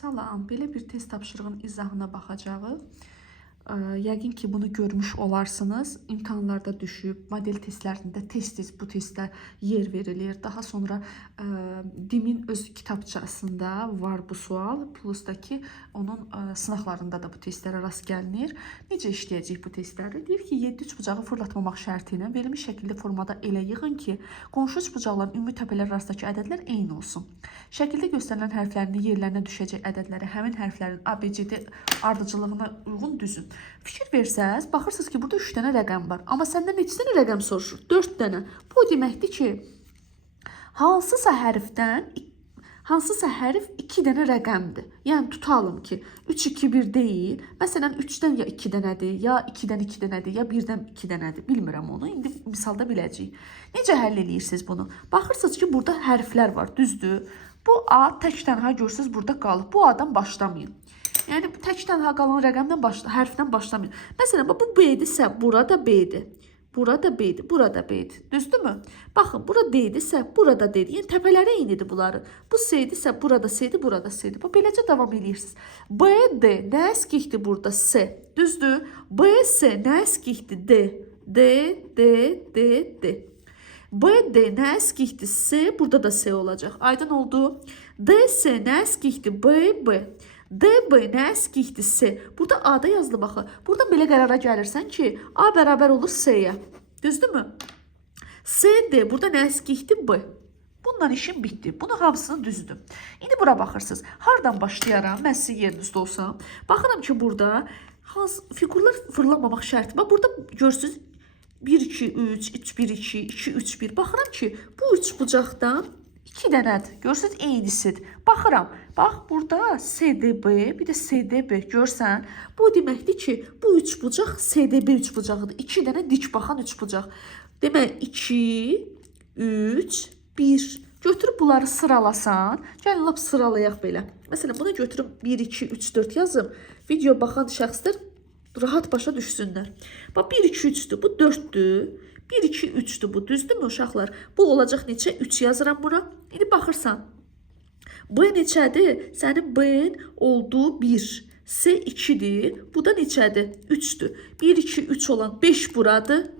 Salam, belə bir test tapşırığının izahına baxacağıq. Yəqin ki, bunu görmüş olarsınız. İmtahanlarda düşüb, model testlərində tez-tez bu testə yer verilir. Daha sonra DİM-in öz kitabçasında var bu sual. Plus da ki, onun sınaqlarında da bu testlərə rast gəlinir. Necə işləyəcək bu testləri? Deyir ki, 7 üçbucağı fırlatmamaq şərti ilə verilmiş şəkildə formada elə yığın ki, qonşu üçbucaqların ümumi təpələr arasındakı ədədlər eyni olsun. Şəkildə göstərilən hərflərin yerlərinə düşəcək ədədləri həmin hərflərin ABCD ardıcıllığına uyğun düzün. Fikir versəz, baxırsınız ki, burada 3 dənə rəqəm var. Amma səndən neçə dənə rəqəm soruşur? 4 dənə. Bu deməkdir ki, hansısa hərf 2 dənə rəqəmdir. Yəni tutalım ki, 3, 2, 1 deyil. Məsələn, 3-dən ya 2 dənədir, ya 2-dən 2 dənədir, ya 1-dən 2 dənədir. Bilmirəm onu. İndi misalda biləcəyik. Necə həll edirsiniz bunu? Baxırsınız ki, burada hərflər var, düzdür? Bu A tək tənha görsünüz burada qalıb. Bu A-dan başlamayın. Yəni bu tək tənha qalan rəqəmdən hərfdən başlamayın. Məsələn, bu B-dirsə, burada B-dir. Burada B-dir, burada B-dir. Düzdürmü? Baxın, burada D-dirsə, burada D-dir. Yəni təpələri eynidir bunların. Bu S-dirsə, burada S-dir, burada S-dir. Beləcə davam edirsiniz. B-D nə əskikdir burada? S. Düzdür? B-S nə əskikdir? D. D, D, D, D. B-D nə əskikdir? S. Burada da S olacaq. Aydın oldu. D-S nə əskikdir? B-B. DB nə əskikdir? S. Burada A-da yazılı baxın. Burada belə qərara gəlirsən ki, A bərabər olur S-yə. Düzdürmü? SD burada nə əskikdir? B. Bundan işim bitdi. Bunu hamısını düzdüm. İndi bura baxırsınız. Hardan başlayaram? Mən sizin yerinizdə olsam. Baxıram ki, burada figurlar fırlamamaq şərti var. Burada görürsünüz 1, 2, 3, 3, 1, 2, 2, 3, 1. Baxıram ki, bu üç bucaqdan 2 dənədir. Görürsünüz, eynisidir. Baxıram. Bax, burada SDB, bir də SDB görsən. Bu deməkdir ki, bu üç bucaq SDB üç bucağıdır. 2 dənə dik baxan üç bucaq. Demək, 2, 3, 1. Götürüb bunları sıralasan. Gəlin, lap sıralayaq belə. Məsələn, bunu götürüb 1, 2, 3, 4 yazım. Video baxan şəxslər rahat başa düşsünlər. Bax, 1, 2, 3'dür. Bu 4'dür. 1, 2, 3'dür bu. Düzdürmü uşaqlar? Bu olacaq neçə? 3 yazıram bura. İndi baxırsan. B neçədir? Sənin B'nin olduğu 1. S 2'dir. Bu da neçədir? 3'dür. 1, 2, 3 olan 5 buradır.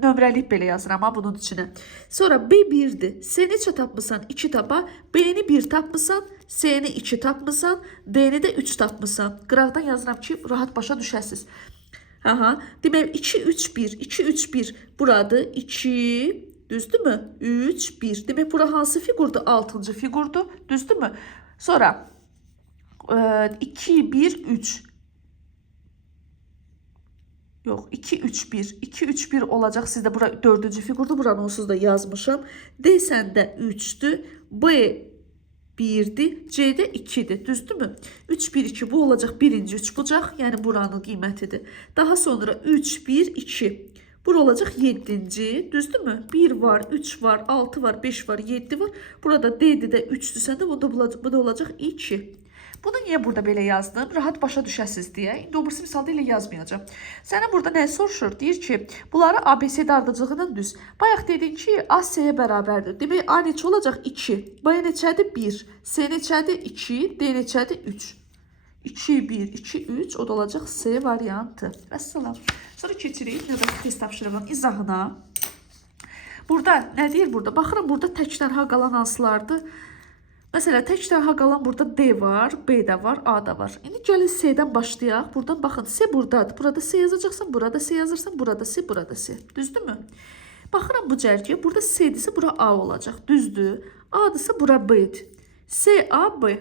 Nömrəliyib belə yazıram ha bunun içinə. Sonra B 1'dir. S neçə tapmısan? 2 tapa. B'ni 1 tapmısan. S'ni 2 tapmısan. D'ni də 3 tapmısan. Qıraqdan yazıram ki, rahat başa düşəsiz. Aha, demək 2, 3, 1. 2, 3, 1 buradır. 2, düzdürmü? 3, 1. Demək bura hansı figurdur? 6-cı figurdur. Düzdürmü? Sonra 2, 1, 3. Yox, 2, 3, 1. 2, 3, 1 olacaq. Sizdə bura 4-cü figurdur. Buranı onsuz da yazmışam. D səndə 3'dür. B 1'dir. C'de 2'dir. Düzdürmü? 3, 1, 2 bu olacaq birinci üçbucaq. Yəni buranın qiymətidir. Daha sonra 3, 1, 2. Bura olacaq 7'ci. Düzdürmü? 1 var, 3 var, 6 var, 5 var, 7 var. Burada D'dir də 3'dür. Səndə bu da olacaq 2. Bunu niyə burada belə yazdım? Rahat başa düşəsiz deyə. İndi obrisi misalda ilə yazmayacağım. Sənə burada nə soruşur? Deyir ki, bunları ABCD ardıcılığından düz. Bayaq dedin ki, A S-yə bərabərdir. Demək, A neçə olacaq? 2. B neçədir? 1. S neçədir? 2. D neçədir? 3. 2, 1, 2, 3. O da olacaq S variantı. Vəssalam. Sonra keçirik növbəti test tapşırığının izahına. Burada nə deyir burada? Baxıram, burada tək tənha qalan hansılardır? Məsələn, tək tənha qalan burada D var, B də var, A da var. İndi gəlin S-dən başlayaq. Buradan baxın, S buradadır. Burada S yazacaqsan, burada S yazırsan, burada S, burada S. Düzdürmü? Baxıram bu cərgəyə. Burada S-dirsə, bura A olacaq. Düzdür. A-dırsa, bura B-dir. S, A, B.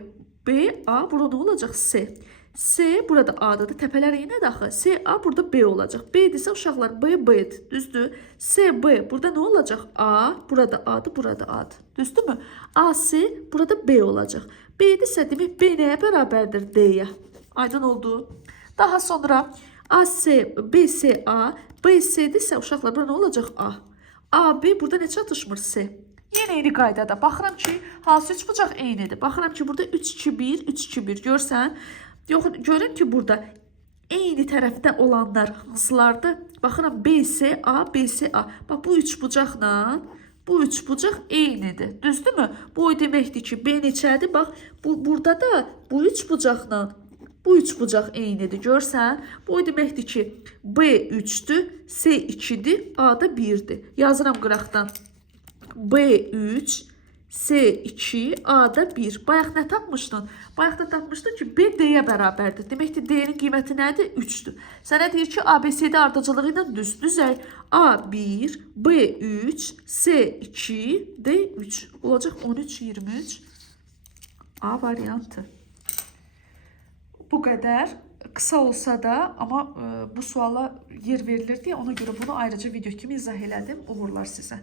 B, A, burada nə olacaq? S. S, burada A-dadır. Təpələr eynidir axı. S, A, burada B olacaq. B-dirsə, uşaqlar, B, B-dir. Düzdür. S, B, burada nə olacaq? A, burada A-dır, burada A-dır. Düzdürmü? A, S, burada B olacaq. B-dirsə, demək, B nəyə bərabərdir? D-yə. Aydın oldu. Daha sonra A, S, B, S, A, B, S-dirsə, uşaqlar, burada nə olacaq? A. A, B, burada nə çatışmır? S. Yenə eyni qaydada. Baxıram ki, hansı üç bucaq eynidir. Baxıram ki, burada 3, 2, 1, 3, 2, 1. Görsən, yox, görün ki, burada eyni tərəfdə olanlar hansılardır? Baxıram, B, S, A, B, S, A. Bax, bu üç bucaqla Bu üçbucaq eynidir. Düzdürmü? Bu o deməkdir ki, B neçədir? Bax, burada da bu üçbucaqla bu üçbucaq eynidir. Görsən? Bu o deməkdir ki, B 3-dür, C 2-dir, A da 1-dir. Yazıram qıraqdan. B 3, C 2, A da 1. Bayaq nə tapmışdın? Bayaq da tapmışdın ki, B D-yə bərabərdir. Deməkdir, D-nin qiyməti nədir? 3-dür. Sənə deyir ki, ABCD ardıcılığı ilə düzək. A 1, B 3, C 2, D 3. Olacaq 13, 23. A variantı. Bu qədər. Qısa olsa da, amma bu suala yer verilir deyə ona görə bunu ayrıca video kimi izah elədim. Uğurlar sizə.